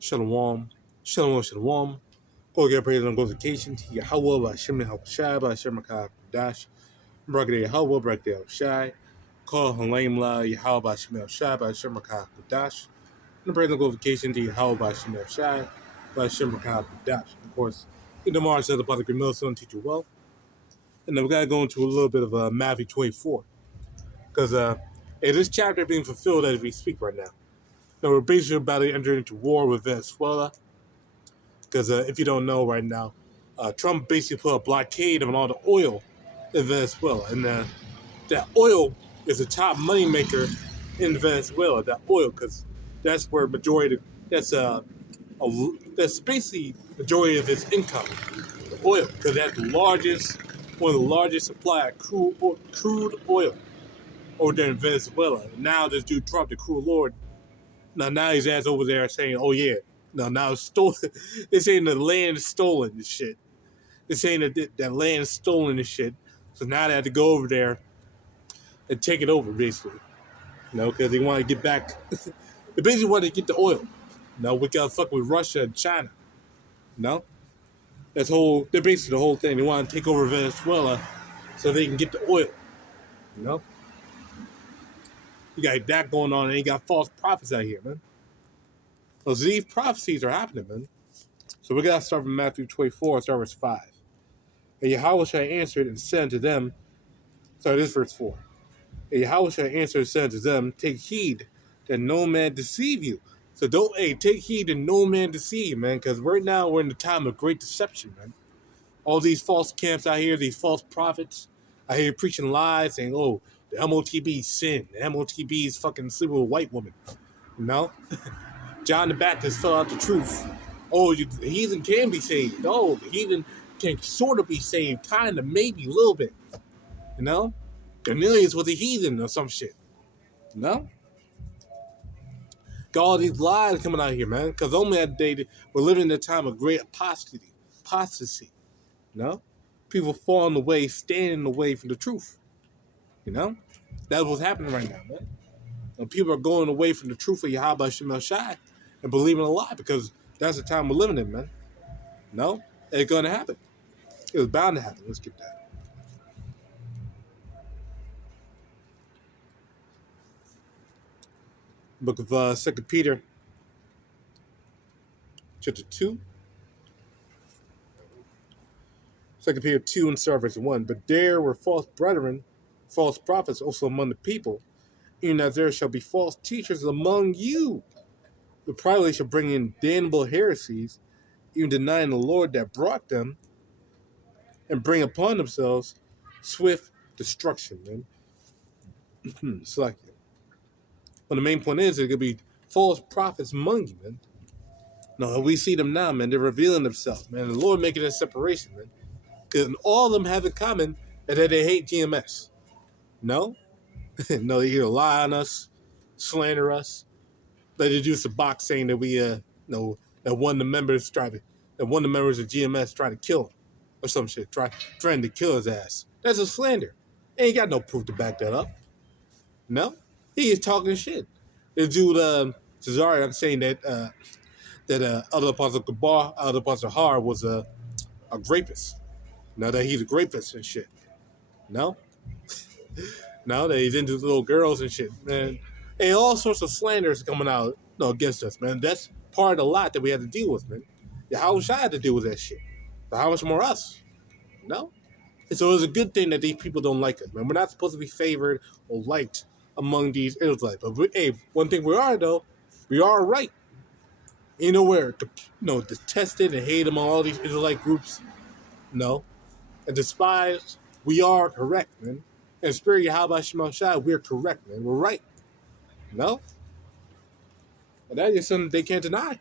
Shalom. Shalom, shalom. Go get praise and glorification to Yahawah, BAHASHAM, YAHAWASHI, BAHASHAM, QADASH, BARAK, YAHAWAH, BARAK, RAWCHAA, HALAHYAM, YAHAWAH, BAHASHAM, YAHAWASHI, BAHASHAM, QADASH, and praise and glorification to Yahawah, BAHASHAM, YAHAWASHI, BAHASHAM, QADASH. Of course, in the Mars says about the Grimil son teach you well. And then we got to go into a little bit of Matthew 24. Because this chapter being fulfilled as we speak right now. Now, we're basically about to enter into war with Venezuela. Because if you don't know right now, Trump basically put a blockade on all the oil in Venezuela. And that oil is the top moneymaker in Venezuela, that oil, because that's where majority, that's basically majority of its income, the oil, because that's one of the largest supply of crude oil over there in Venezuela. And now this dude Trump, the cruel lord, now his ass over there saying, oh yeah, now it's stolen. They're saying the land is stolen and shit. They're saying that land is stolen and shit. So now they have to go over there and take it over, basically. Because they want to get back. They basically want to get the oil. We got to fuck with Russia and China. They're basically the whole thing. They want to take over Venezuela so they can get the oil. You got that going on, and you got false prophets out here, man. So these prophecies are happening, man. So we got to start from Matthew 24, start verse 5. And Yahawashi answered and said unto them, this is verse 4. And Yahawashi answered and said unto them, take heed that no man deceive you. So take heed that no man deceive you, man, because right now we're in the time of great deception, man. All these false camps out here, these false prophets, I hear preaching lies, saying, oh, the MOTB sin. The MOTB is fucking sleeping with a white woman. John the Baptist fell out the truth. Oh, the heathen can be saved. Oh, the heathen can sort of be saved, kind of, maybe a little bit. Cornelius was a heathen or some shit. Got all these lies coming out here, man. Because only that day we're living in a time of great apostasy. People falling away, standing away from the truth. That's what's happening right now, man. And people are going away from the truth of Yahawah Shemel Shai and believing a lie because that's the time we're living in, man. It's going to happen. It was bound to happen. Let's get that. Book of 2 Peter, chapter 2. 2 Peter 2 and start verse 1. But there were false brethren, false prophets also among the people, even as there shall be false teachers among you, who privately shall bring in damnable heresies, even denying the Lord that brought them, and bring upon themselves swift destruction, man. It's like it. But the main point is there could be false prophets among you, man. No, we see them now, man. They're revealing themselves, man. The Lord making a separation, man. Because all of them have in common that they hate GMS. No, they either lie on us, slander us. They do some box saying that that one of the members of GMS tried to kill him or some shit, trying to kill his ass. That's a slander. Ain't got no proof to back that up. He is talking shit. This dude Cesario saying that other Apostle Gabar, other Apostle Har was a rapist. That he's a rapist and shit. That he's into little girls and shit, man. And all sorts of slanders coming out against us, man. That's part of the lot that we had to deal with, man. Yahawashi had to deal with that shit. But how much more us? And so it's a good thing that these people don't like us, man. We're not supposed to be favored or liked among these Israelites. But one thing we are, though, we are right. We're detested and hated among all these Israelite groups. And despised, we are correct, man. And spirit Yahawah Shemel Shai, we're correct, man. We're right. And that is something they can't deny.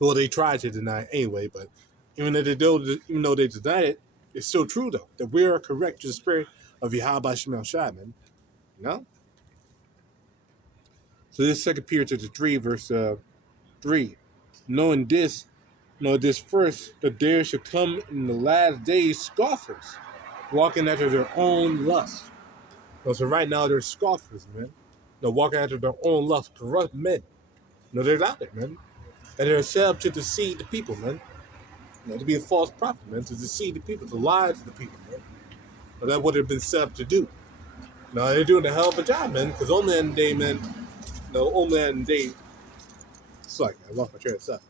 Well, they try to deny it anyway, but even though they deny it, it's still true though that we are correct to the spirit of Yahawah Shemel Shai, man. So this 2 Peter chapter 3, verse 3. Knowing this first, that there should come in the last days scoffers, walking after their own lust. So right now they're scoffers, man. walking after their own lust, corrupt men. They're out there, man. And they're set up to deceive the people, man. To be a false prophet, man, to deceive the people, to lie to the people, man. That's what they've been set up to do. Now, they're doing a hell of a job, man, because on the end of the day, man, on the end of the day, sorry, I lost my train of thought.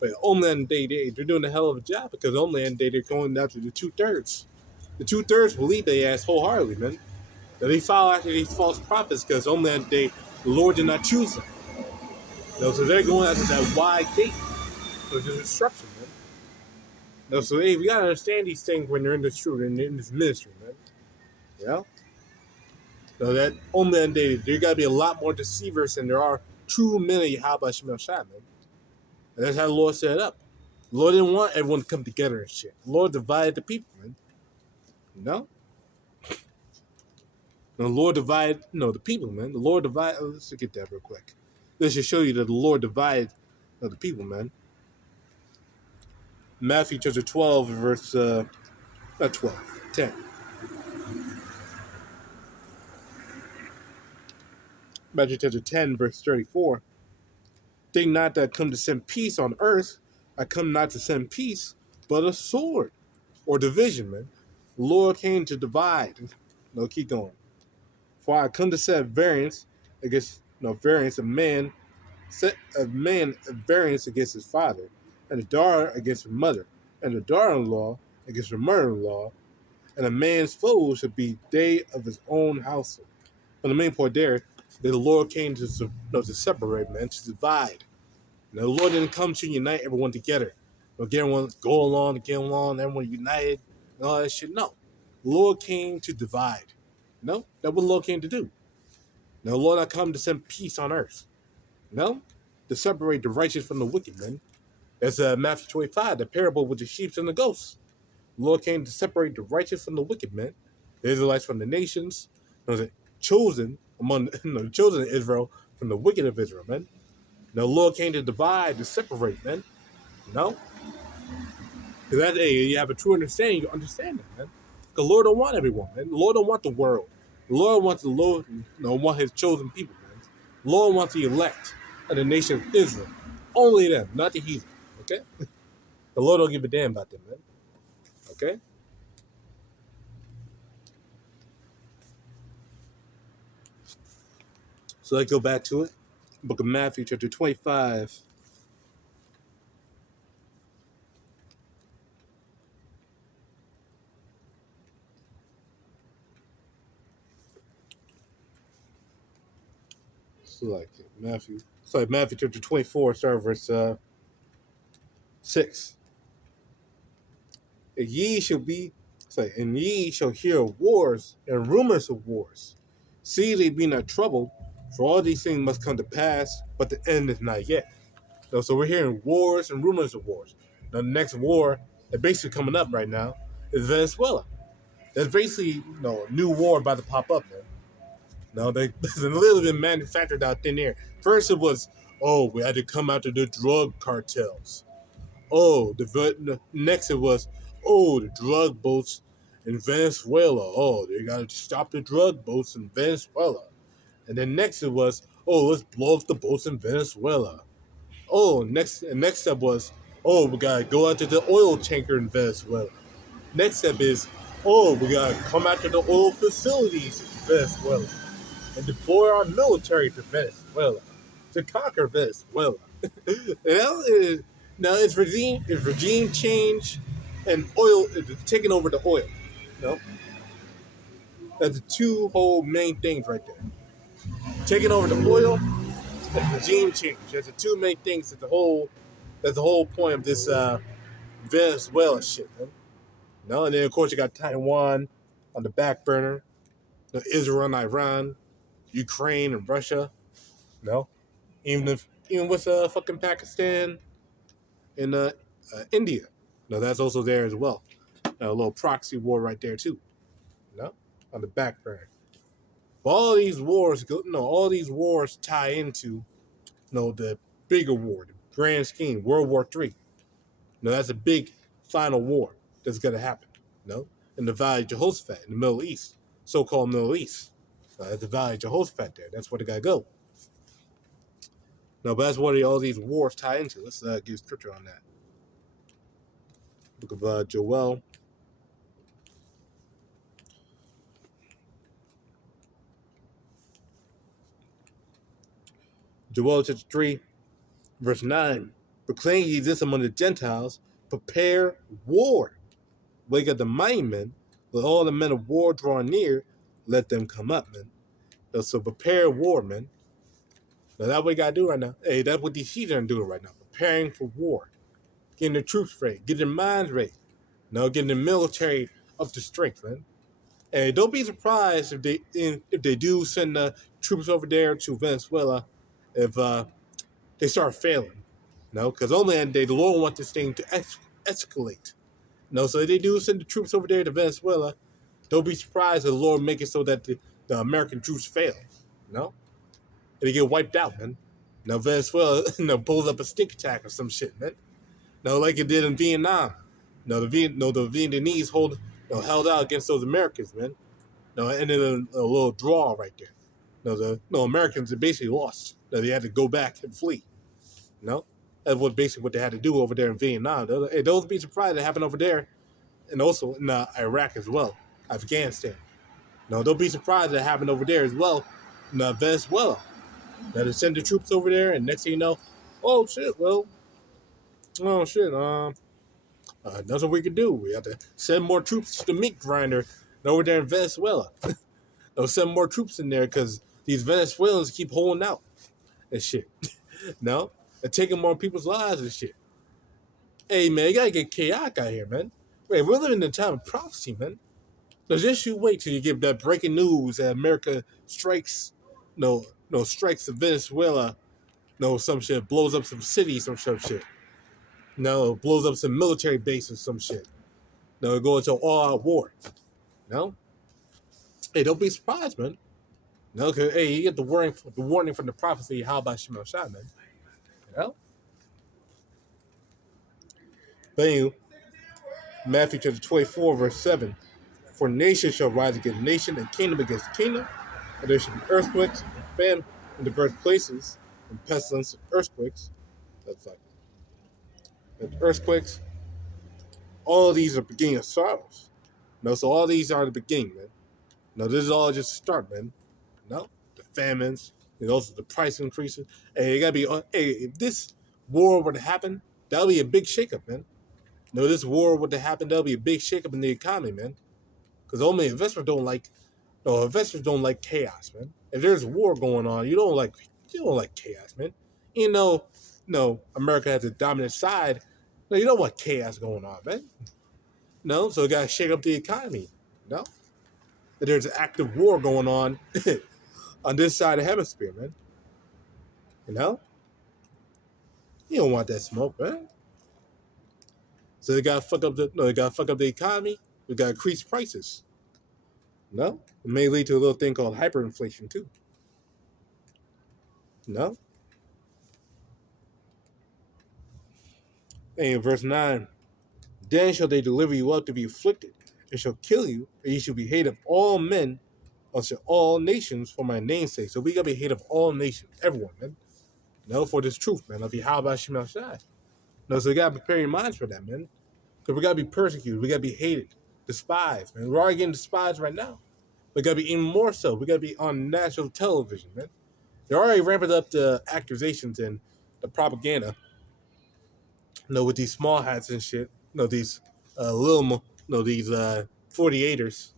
But on the end of the day, they're doing a hell of a job because on the end of the day, they're going after the two-thirds. The two-thirds believe they ass wholeheartedly, man. Now, they follow after these false prophets because on the end of the day, the Lord did not choose them. So they're going after that wide gate of destruction, man. So hey, we gotta understand these things when they're in this truth and in this ministry, man. Yeah. So that on the end day, there gotta be a lot more deceivers than there are true men of YAHAWASHI, man. And that's how the Lord set it up. The Lord didn't want everyone to come together and shit. The Lord divided the people, man. The Lord divided, the people, man. The Lord divided. Let's get that real quick. This should show you that the Lord divided the people, man. Matthew chapter 12, verse, not 12, 10. Matthew chapter 10, verse 34. Think not that I come to send peace on earth. I come not to send peace, but a sword or division, man. The Lord came to divide. No, keep going. For I come to set variance against, variance, a man variance against his father, and a daughter against her mother, and a daughter-in-law against her mother-in-law, and a man's foes should be they of his own household. But the main point there, that the Lord came to separate, man, to divide. The Lord didn't come to unite everyone together. Get everyone go along, get along, everyone united, and all that shit. No. The Lord came to divide. No, that's what the Lord came to do. Now, the Lord not come to send peace on earth. No, to separate the righteous from the wicked, man. That's Matthew 25, the parable with the sheep and the goats. The Lord came to separate the righteous from the wicked, man. The Israelites from the nations, the chosen among the chosen of Israel from the wicked of Israel, man. Now, the Lord came to divide, to separate, man. Because that you have a true understanding, you understand that, man. The Lord don't want everyone, man. The Lord don't want the world. The Lord wants want his chosen people, man. The Lord wants the elect of the nation of Israel. Only them, not the heathen. Okay? The Lord don't give a damn about them, man. Okay? So let's go back to it. Book of Matthew, chapter 25. Matthew chapter 24, start verse 6. And ye shall hear of wars and rumors of wars. See they be not troubled, for all these things must come to pass, but the end is not yet. So we're hearing wars and rumors of wars. Now, the next war that's basically coming up right now is Venezuela. That's basically a new war about to pop up, man. There's a little bit manufactured out thin air. First it was, we had to come after the drug cartels. Next it was, the drug boats in Venezuela. They got to stop the drug boats in Venezuela. And then next it was, let's blow up the boats in Venezuela. Next step was, we got to go after the oil tanker in Venezuela. Next step is, we got to come after the oil facilities in Venezuela and deploy our military to Venezuela to conquer Venezuela. Now it's regime change and oil taking over the oil. That's the two whole main things right there. Taking over the oil and regime change. That's the two main things. That's the whole point of this Venezuela shit, man. And then of course you got Taiwan on the back burner. Israel and Iran, Ukraine and Russia. Even with fucking Pakistan and India. That's also there as well. A little proxy war right there too. On the back burner. But all these wars tie into the bigger war, the grand scheme, World War III. That's a big final war that's gonna happen. In the Valley of Jehoshaphat in the Middle East, so-called Middle East. At the Valley of Jehoshaphat there. That's where they got to go. No, but that's what all these wars tie into. Let's get scripture on that. Book of Joel. Joel chapter 3, verse 9. Proclaim ye this among the Gentiles, prepare war. Wake up the mighty men, let all the men of war draw near, let them come up, man. So prepare war, man. Now that's what we gotta do right now. Hey, that's what these heathens are doing right now. Preparing for war. Getting the troops ready, getting their minds ready. Getting the military up to strength, man. Hey, don't be surprised if they do send troops over there to Venezuela if they start failing. Because only the Lord wants this thing to escalate. So if they do send the troops over there to Venezuela, don't be surprised if the Lord make it so that the American troops fail. They get wiped out, man. Venezuela, pulls up a stick attack or some shit, man. Like it did in Vietnam. The Vietnamese held out against those Americans, man. It ended in a little draw right there. The Americans basically lost. They had to go back and flee. That's basically what they had to do over there in Vietnam. Don't be surprised it happened over there, and also in Iraq as well, Afghanistan. Don't be surprised it happened over there as well in Venezuela. They send the troops over there, and next thing you know, oh shit, that's what we could do. We have to send more troops to the meat grinder over there in Venezuela. They'll send more troops in there because these Venezuelans keep holding out and shit. They're taking more people's lives and shit. Hey, man, you gotta get chaotic out here, man. Wait, we're living in a time of prophecy, man. Just you wait till you get that breaking news that America strikes, strikes Venezuela, some shit, blows up some cities or some shit. Blows up some military bases, some shit. Go into all-out war. Hey, don't be surprised, man. Cause hey, you get the warning from the prophecy. How about YAHAWASHI, man? But anyway, Matthew chapter 24, verse 7. For nation shall rise against nation, and kingdom against kingdom, and there shall be earthquakes and famine in diverse places, and pestilence and earthquakes. That's like earthquakes. All of these are beginning of sorrows. So all these are the beginning, man. This is all just a start, man. The famines, and also the price increases. Hey, it gotta be. Hey, if this war were to happen, that'll be a big shakeup, man. This war were to happen, that'll be a big shakeup in the economy, man. Because only investors don't like chaos, man. If there's war going on, you don't like chaos, man. America has a dominant side. You don't want chaos going on, man. So it gotta shake up the economy. If there's an active war going on on this side of the hemisphere, man. You don't want that smoke, man. So they gotta fuck up the economy. We gotta increase prices. It may lead to a little thing called hyperinflation too. In verse 9, then shall they deliver you up to be afflicted, and shall kill you, and you shall be hated of all men, unto all nations for my name's sake. So we gotta be hated of all nations, everyone, man. For this truth, man. Of YAHAWASHI. So we gotta prepare your minds for that, man. Because we gotta be persecuted, we gotta be hated, despised, man. We're already getting despised right now. We gotta be even more so. We gotta be on national television, man. They're already ramping up the accusations and the propaganda. With these small hats and shit. These these 48ers.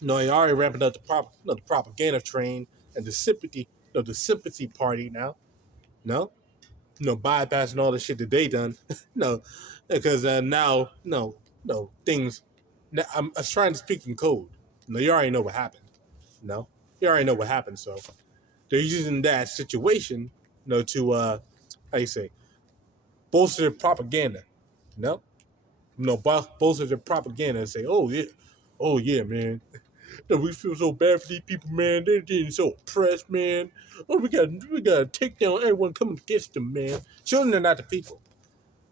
They already ramping up the propaganda train and the sympathy party now. Bypassing all the shit that they done. Because now, things. Now, I'm trying to speak in code. You already know what happened. You already know what happened. So they're using that situation, to how you say, bolster their propaganda. Bolster their propaganda and say, oh yeah, man. We feel so bad for these people, man. They're getting so oppressed, man. Oh, we gotta take down everyone coming against them, man. Children are not the people.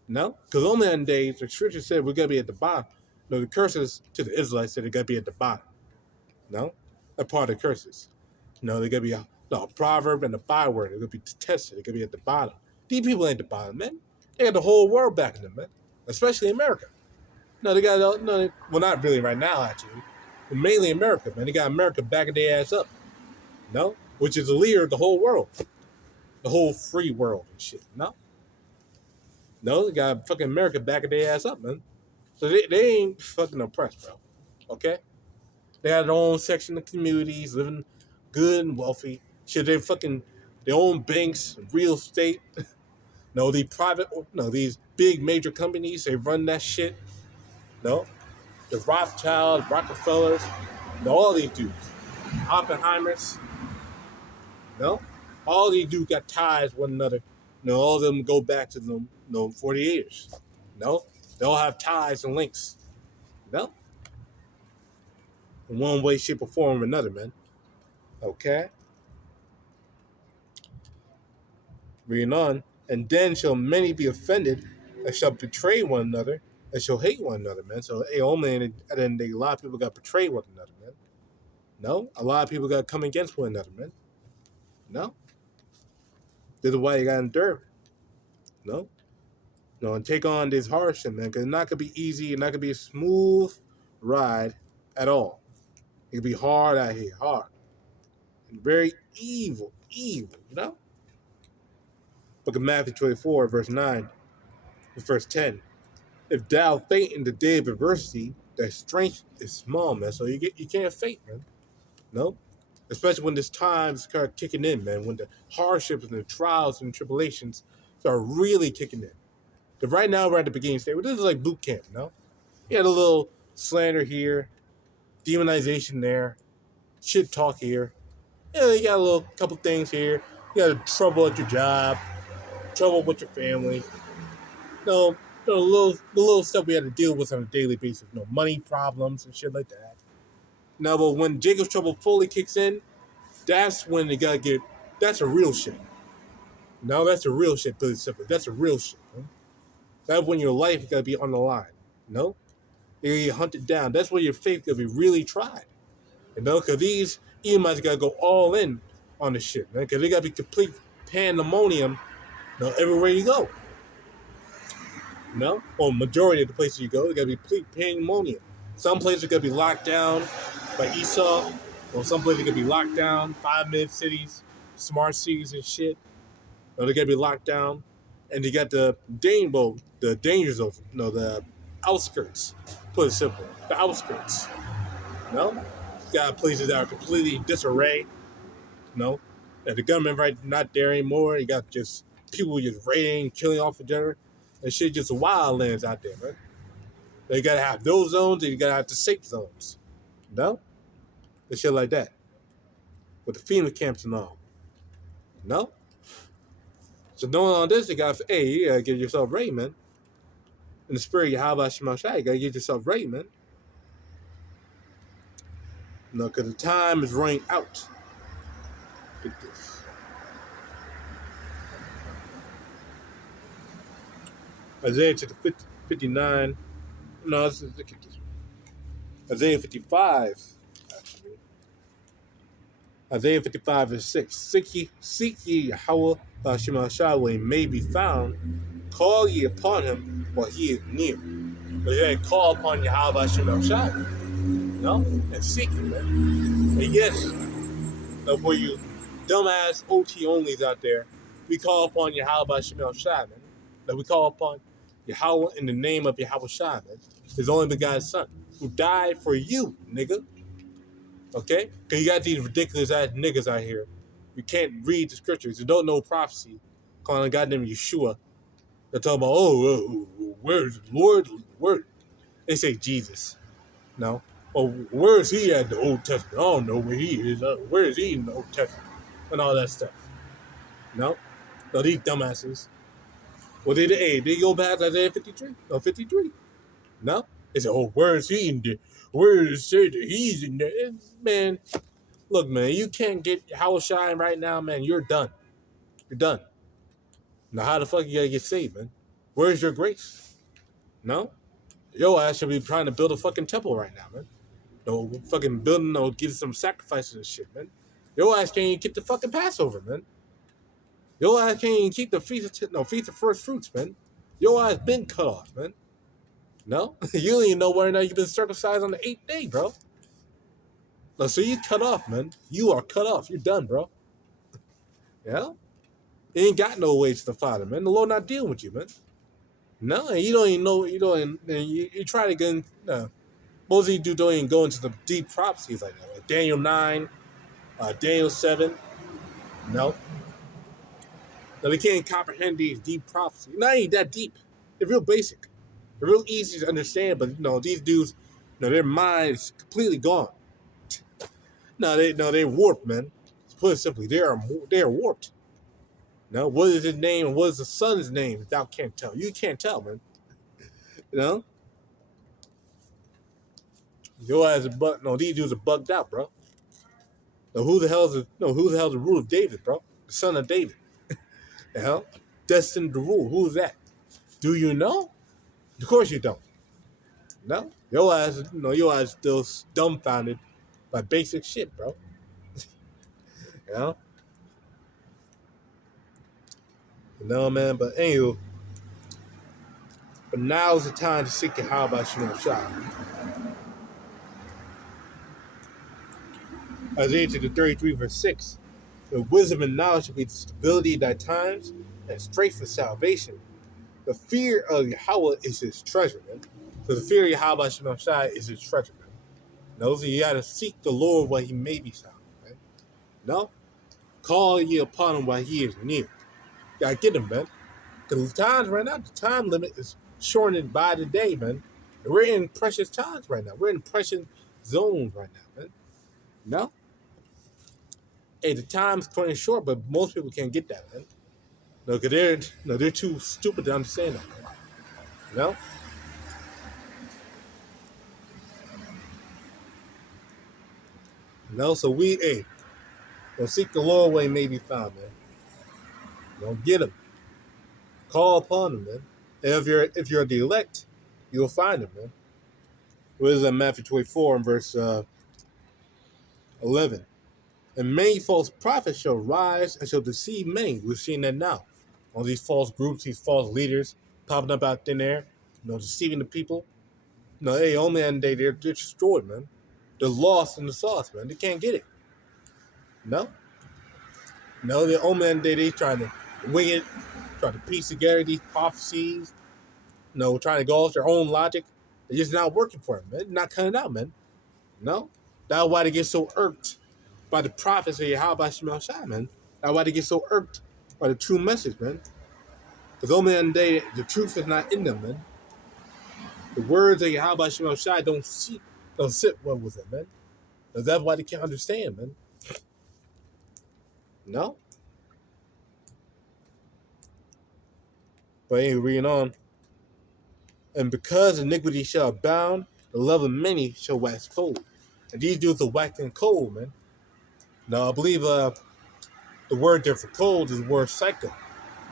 Because only in days the scripture said we gotta be at the bottom. The curses to the Israelites said they gotta be at the bottom. No, a part of the curses. No, they're gonna be a proverb and a byword. They're gonna be tested. They're gonna be at the bottom. These people ain't the bottom, man. They got the whole world backing them, man. Especially America. No, they got well, not really right now, actually, but mainly America, man. They got America backing their ass up. No, which is the leader of the whole world, the whole free world and shit. No, no, they got fucking America backing their ass up, man. So they ain't fucking oppressed, bro. Okay, they got their own section of communities, living good and wealthy. Shit, they fucking their own banks, real estate. No, these big major companies, they run that shit. No, the Rothschilds, Rockefellers, all these dudes, Oppenheimers. No, all these dudes got ties with one another. All of them go back to them, 40 years. No, they all have ties and links. No, in one way, shape, or form or another, man. Okay, reading on. And then shall many be offended, and shall betray one another, and shall hate one another, man. So, hey, oh man, and then a lot of people got betrayed one another, man. No, a lot of people got come against one another, man. No, this is why you got to endure. No, no, and take on this hardship, man, because it's not gonna be easy. It's not gonna be a smooth ride at all. It can be hard out here, hard, and very evil, Book of Matthew 24, verse 9, verse 10. If thou faint in the day of adversity, thy strength is small, man. So you can't faint, man. No, especially when this time is kind of kicking in, man. When the hardships and the trials and tribulations start really kicking in. But right now we're at the beginning stage. This is like boot camp, no? You had a little slander here, demonization there, shit talk here. You got a little couple things here. You got trouble at your job, trouble with your family. The little stuff we had to deal with on a daily basis. Money problems and shit like that. No, but when Jacob's trouble fully kicks in, that's when they gotta get. That's a real shit. No, that's a real shit. Put it simply, that's a real shit. Man. That's when your life gotta be on the line. No, you're gonna get hunted down. That's where your faith gotta be really tried. Because these Edomites gotta go all in on the shit, man. Because they gotta be complete pandemonium, everywhere you go. Or majority of the places you go, they gotta be complete pandemonium. Some places are gonna be locked down by Esau, or some places are gonna be locked down, 5-minute cities, smart cities and shit. They gotta be locked down, and you got the danger zones, the outskirts. Put it simple, the outskirts. You got places that are completely disarray. And the government not there anymore. You got just people just raiding, killing off each other, and shit. Just wild lands out there, man. You gotta have those zones, and you gotta have the safe zones. And shit like that. With the FEMA camps and all. So knowing all this, you gotta get yourself ready, man. In the spirit of YAHAWASHI, you gotta get yourself ready, man. Because the time is running out. Get this. Isaiah chapter 59. No, let's get this. Isaiah 55. Actually. Isaiah 55 verse 6. Seek ye Yahawah while he may be found. Call ye upon him while he is near. But you gotta call upon Yahawah and seek him, man. And yes, for you dumbass OT onlys out there, we call upon Yahawah man. That we call upon Yahawah in the name of Yahawah man. His only begotten son, who died for you, nigga. Okay? Because you got these ridiculous ass niggas out here. You can't read the scriptures. You don't know prophecy. Calling a goddamn Yeshua. They're talking about, where's the Lord? Where? They say Jesus. No. Oh, where is he at the Old Testament? I don't know where he is. Where is he in the Old Testament? And all that stuff. No. So these dumbasses. Well, they go past Isaiah 53. No, 53. No. They say, where is he in there? Where is it that he's in there? Man, look, man, you can't get Yahawah right now, man. You're done. You're done. Now, how the fuck you gotta get saved, man? Where's your grace? No? Yo, I should be trying to build a fucking temple right now, man. No fucking building, no give some sacrifices and shit, man. Your ass can't even keep the fucking Passover, man. Your ass can't even keep the feast of first fruits, man. Your ass been cut off, man. No, you don't even know whether or not you've been circumcised on the 8th day, bro. No, so you cut off, man. You are cut off. You're done, bro. Yeah, you ain't got no way to the Father, man. The Lord not dealing with you, man. No, and you don't even know. You don't. Even, and you try to get. Most of you don't even go into the deep prophecies like that. Like Daniel 9, Daniel 7. No, no, they can't comprehend these deep prophecies. Not even that deep. They're real basic. They're real easy to understand, but these dudes, their mind is completely gone. They're warped, man. To put it simply, they are warped. No, what is his name and what is the son's name? Thou can't tell. You can't tell, man. You know, your eyes are bugged. No, these dudes are bugged out, bro. No, who the hell's the root of David, bro? The son of David. The hell, destined to rule. Who's that? Do you know? Of course you don't. No, your eyes still dumbfounded by basic shit, bro. You know, man. But anywho, but now's the time to seek YAHAWASHI. Isaiah 33 verse 6. With wisdom and knowledge shall be the stability of thy times, and strength for salvation. The fear of Yahweh is his treasure, man. So the fear of YAHAWASHI is his treasure, man. So you gotta seek the Lord while he may be found, man. No? Call ye upon him while he is near. You gotta get him, man. Because the times right now, the time limit is shortened by the day, man. And we're in precious times right now. We're in precious zones right now, man. No? Hey, the time's running short, but most people can't get that, man. No, because they're too stupid to understand that, man. No? No, so don't seek the Lord where he may be found, man. Don't get him. Call upon him, man. And if you're the elect, you'll find him, man. What is that? Matthew 24 and verse 11. And many false prophets shall rise and shall deceive many. We're seeing that now. All these false groups, these false leaders popping up out thin there, deceiving the people. No, hey, oh man, they're destroyed, man. They're lost in the sauce, man. They can't get it. No, the old man they trying to wing it, trying to piece together these prophecies. Trying to go off their own logic. They're just not working for them, man. They're not cutting out, man. No, that's why they get so irked by the prophets of YAHAWASHI, man. That's why they get so irked by the true message, man. Because old man the truth is not in them, man. The words of YAHAWASHI don't sit well with them, man. That's why they can't understand, man. No? But anyway, reading on. And because iniquity shall abound, the love of many shall wax cold. And these dudes are waxing cold, man. Now, I believe the word there for cold is the word psycho.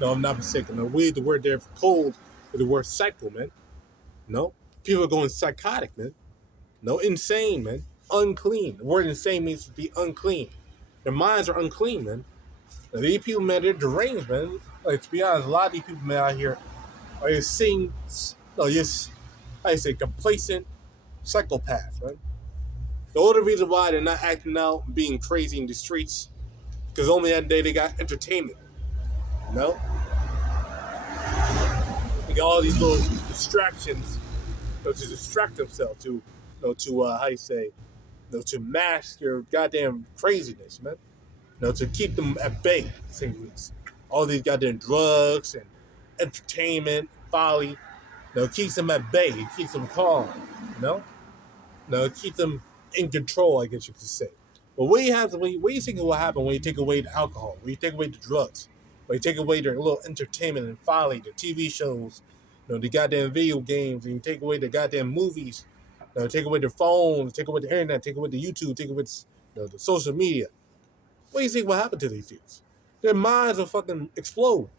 No, I'm not mistaken. I believe the word there for cold is the word psycho, man. No? People are going psychotic, man. No, insane, man. Unclean. The word insane means to be unclean. Their minds are unclean, man. Now, these people, man, they're deranged, man. Like, to be honest, a lot of these people, man, out here are just complacent psychopaths, man. The only reason why they're not acting out and being crazy in the streets, because only that day they got entertainment. They got all these little distractions, to distract themselves, to mask your goddamn craziness, man. To keep them at bay, things. All these goddamn drugs and entertainment, folly, keeps them at bay. It keeps them calm, it keeps them in control, I guess you could say. But what do you think will happen when you take away the alcohol, when you take away the drugs, when you take away their little entertainment and folly, their TV shows, the goddamn video games, and you take away the goddamn movies, take away their phones, take away the internet, take away the YouTube, take away the social media. What do you think will happen to these dudes? Their minds will fucking explode.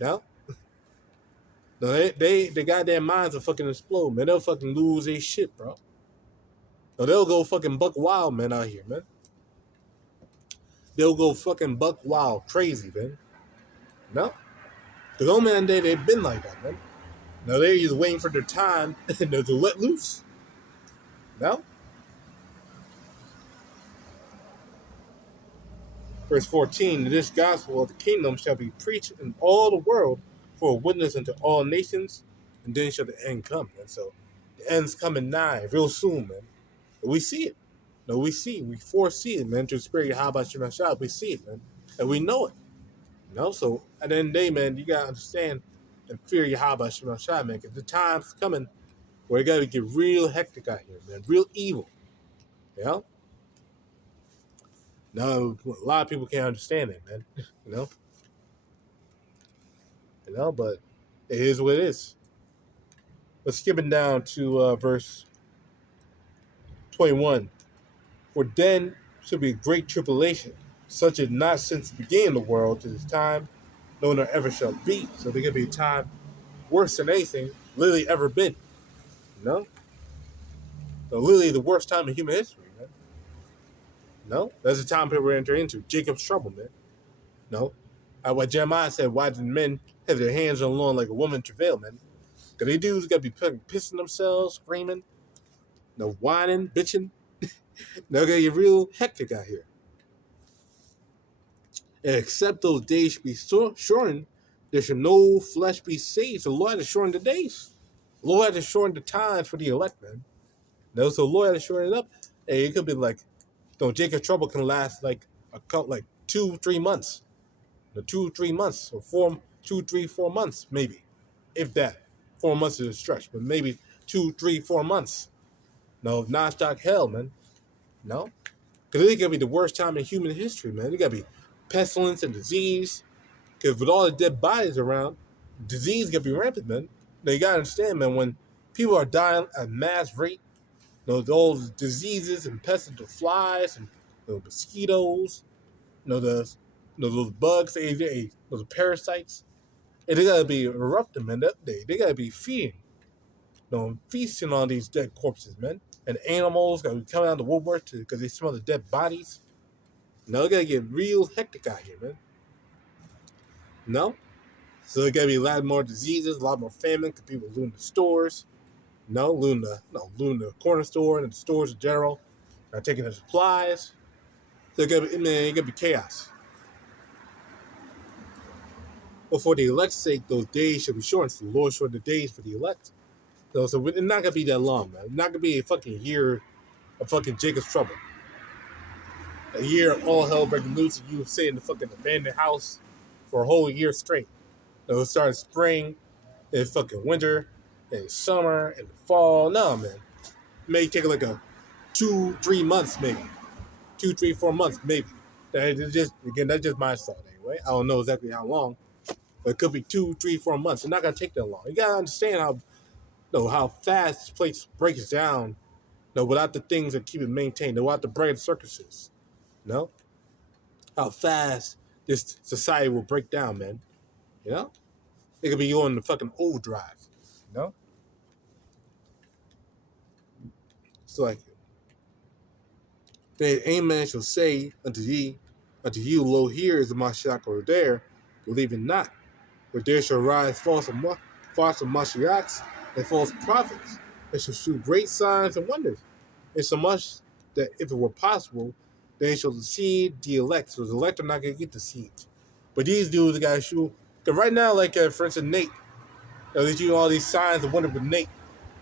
Now, their goddamn minds will fucking explode, man. They'll fucking lose their shit, bro. No, they'll go fucking buck wild, man, out here, man. They'll go fucking buck wild, crazy, man. No, because old man, they've been like that, man. No, they're just waiting for their time to let loose. No. Verse 14, this gospel of the kingdom shall be preached in all the world for a witness unto all nations, and then shall the end come. And so the end's coming nigh real soon, man. And we see it. No, we foresee it, man, through the spirit of YAHAWASHI. We see it, man. And we know it. So at the end of the day, man, you gotta understand and fear YAHAWASHI, man, because the time's coming where it gotta get real hectic out here, man. Real evil. You know? Now a lot of people can't understand it, man. You know? But it is what it is. Let's skip it down to verse 21. For then shall be a great tribulation, such as not since the beginning of the world to this time, no nor ever shall be. So there's going to be a time worse than anything literally ever been. So literally the worst time in human history, man. That's the time people enter into. Jacob's trouble, man. What Jeremiah said, why did men have their hands on the lawn like a woman travail, man? Because they dudes got to be pissing themselves, screaming, whining, bitching. They're going to get real hectic out here. And except those days should be shortened, there should no flesh be saved. So the Lord has shortened the days. The Lord has shortened the times for the elect, man. So the Lord has shortened it up. Hey, it could be like, Jacob's trouble can last like 2-3 months. 2-3 months, or 2-3-4 months, maybe. If that. 4 months is a stretch, but maybe 2-3-4 months. Non-stop hell, man. Because it could be the worst time in human history, man. It got to be pestilence and disease. Because with all the dead bodies around, disease can be rampant, man. Now, you got to understand, man, when people are dying at mass rate, those diseases and pests, the flies and the mosquitoes, those bugs, those parasites, and they got to be erupting, man. They got to be feasting on these dead corpses, man. And animals got to be coming out of the woodwork because they smell the dead bodies. They got to get real hectic out here, man. So there got to be a lot more diseases, a lot more famine because people looting the stores. Looting the corner store and the stores in general. Are taking the supplies. So it got to be chaos. But for the elect's sake, those days should be shortened. So the Lord shortened the days for the elect. So it's not going to be that long, man. It's not going to be a fucking year of fucking Jacob's trouble. A year of all hell breaking loose and you stay in the fucking abandoned house for a whole year straight. It'll start in spring, then fucking winter, then summer, and fall. No, man. It may take like a 2-3 months, maybe. 2-3-4 months, maybe. That's just my thought anyway. I don't know exactly how long, but it could be 2-3-4 months. It's not gonna take that long. You gotta understand how fast this place breaks down. Without the things that keep it maintained, without the bread circuses. How fast this society will break down, man. It could be on the fucking overdrive. It's like, then amen shall say unto you, lo, here is the Mashiach, or there, believe it not. But there shall rise false Mashiachs and false prophets, and shall shew great signs and wonders, insomuch that if it were possible, they shall deceive the elect. So the elect are not going to get deceived. But these dudes got to shoot. Because right now, like, for instance, Nate, they do all these signs of wonder with Nate.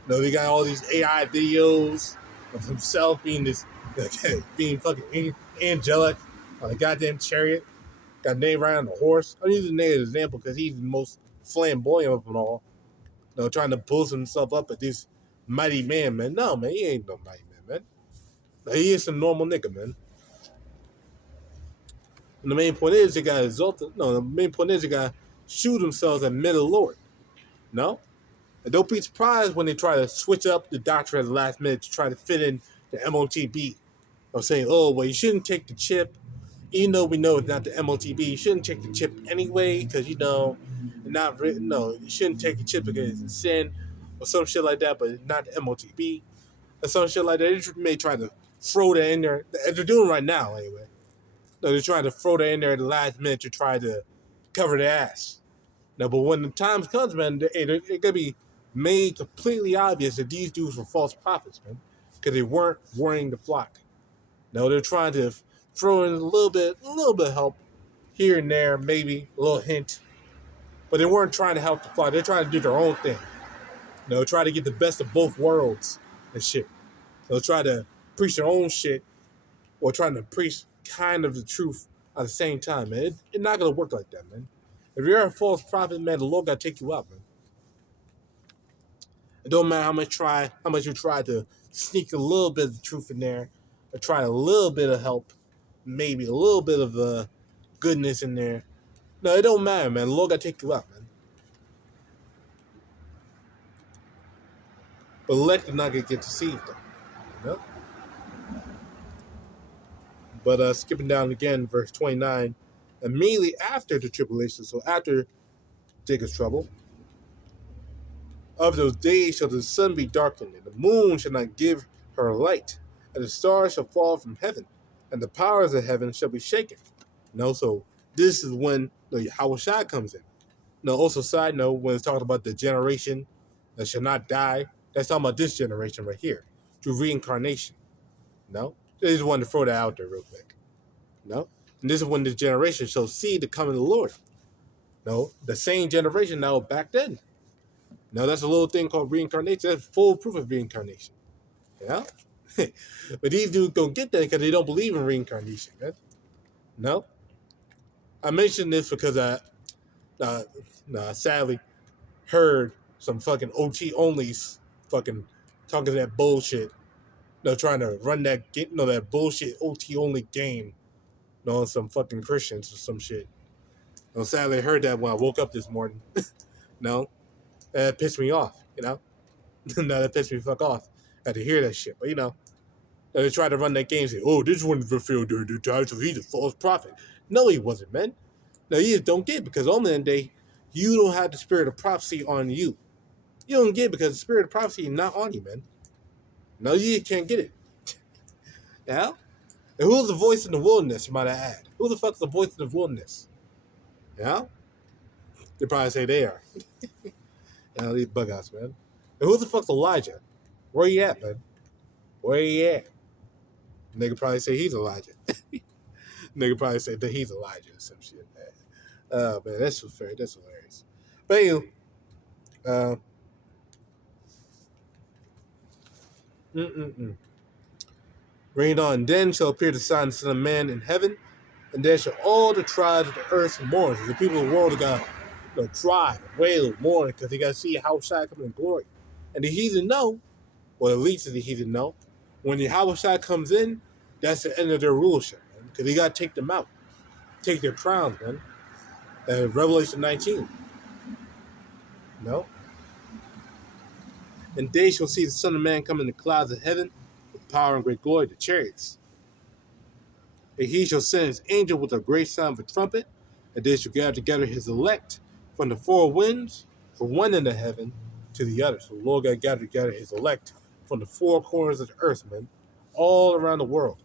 They got all these AI videos of himself being being fucking angelic on a goddamn chariot. Got Nate riding on a horse. I'm using Nate as an example because he's the most flamboyant of them all. Trying to boost himself up at this mighty man, man. No, man, he ain't no mighty man, man. He is a normal nigga, man. And the main point is they got exalted. No, the main point is they got shoot themselves at mid of the Lord. And don't be surprised when they try to switch up the doctrine at the last minute to try to fit in the MOTB. Or saying, oh, well, you shouldn't take the chip. Even though we know it's not the MOTB, you shouldn't take the chip anyway because, you shouldn't take the chip because it's a sin or some shit like that, but it's not the MOTB. or some shit like that. They may try to throw that in there. They're doing it right now anyway. No, they're trying to throw that in there at the last minute to try to cover their ass. No, but when the time comes, man, it gonna be made completely obvious that these dudes were false prophets, man, because they weren't warning the flock. No, they're trying to throw in a little bit of help here and there, maybe a little hint, but they weren't trying to help the flock. They're trying to do their own thing. You know, try to get the best of both worlds and shit. They'll try to preach their own shit or trying to preach kind of the truth at the same time, man. It's not gonna work like that, man. If you're a false prophet, man, the Lord gotta take you out, man. It don't matter how much you try to sneak a little bit of the truth in there, or try a little bit of help, maybe a little bit of goodness in there. No, it don't matter, man. The Lord gotta take you out, man. But elect are not gonna get deceived, though. You know? But skipping down again, verse 29, immediately after the tribulation, so after Jacob's trouble, of those days shall the sun be darkened, and the moon shall not give her light, and the stars shall fall from heaven, and the powers of heaven shall be shaken. So this is when the YAHAWASHI comes in. Also, side note, when it's talking about the generation that shall not die, that's talking about this generation right here, through reincarnation. I just wanted to throw that out there real quick. And this is when this generation shall see the coming of the Lord. The same generation now back then. That's a little thing called reincarnation. That's full proof of reincarnation. But these dudes don't get that because they don't believe in reincarnation, man. I mentioned this because I sadly heard some fucking OT onlys fucking talking that bullshit. Trying to run that bullshit OT only game. On some fucking Christians or some shit. Sadly I heard that when I woke up this morning. That pissed me off, that pissed me fuck off. I had to hear that shit. But they tried to run that game and say, oh, this one fulfilled the time, so he's a false prophet. No, he wasn't, man. No, you just don't get it because on the end of the day, you don't have the spirit of prophecy on you. You don't get it because the spirit of prophecy is not on you, man. No, you can't get it. And who's the voice in the wilderness, you might add? Who the fuck's the voice in the wilderness? They probably say they are. These bug outs, man. And who the fuck's Elijah? Where you at, man? Where you at? Nigga probably say he's Elijah. Nigga probably say that he's Elijah or some shit, man. Oh, man, that's fair. That's hilarious. But anyway, read on. Then shall appear the sign of the Son of Man in heaven, and there shall all the tribes of the earth mourn. The people of the world are going to cry, wail, mourn, because they got to see YAHAWASHI coming in glory. And the heathen know, or at least the heathen know, when the YAHAWASHI comes in, that's the end of their rulership, man, because they got to take them out, take their crowns, man. Revelation 19. And they shall see the Son of Man come in the clouds of heaven with power and great glory, the chariots. And he shall send his angel with a great sound of a trumpet, and they shall gather together his elect from the four winds, from one end of heaven to the other. So the Lord got to gather together his elect from the four corners of the earth, man, all around the world.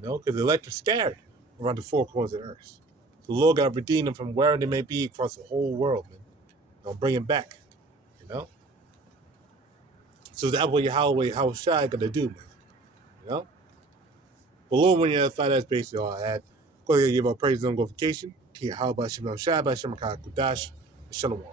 Because the elect are scattered around the four corners of the earth. So the Lord got to redeem them from wherever they may be across the whole world, man. Bring them back, So that's what YAHAWASHI got to do, man. But Lord, when you're outside, that's basically all I had. Go ahead and give our praise and glorification to YAHAWASHI, BAHASHAM, QADASH, Shalom.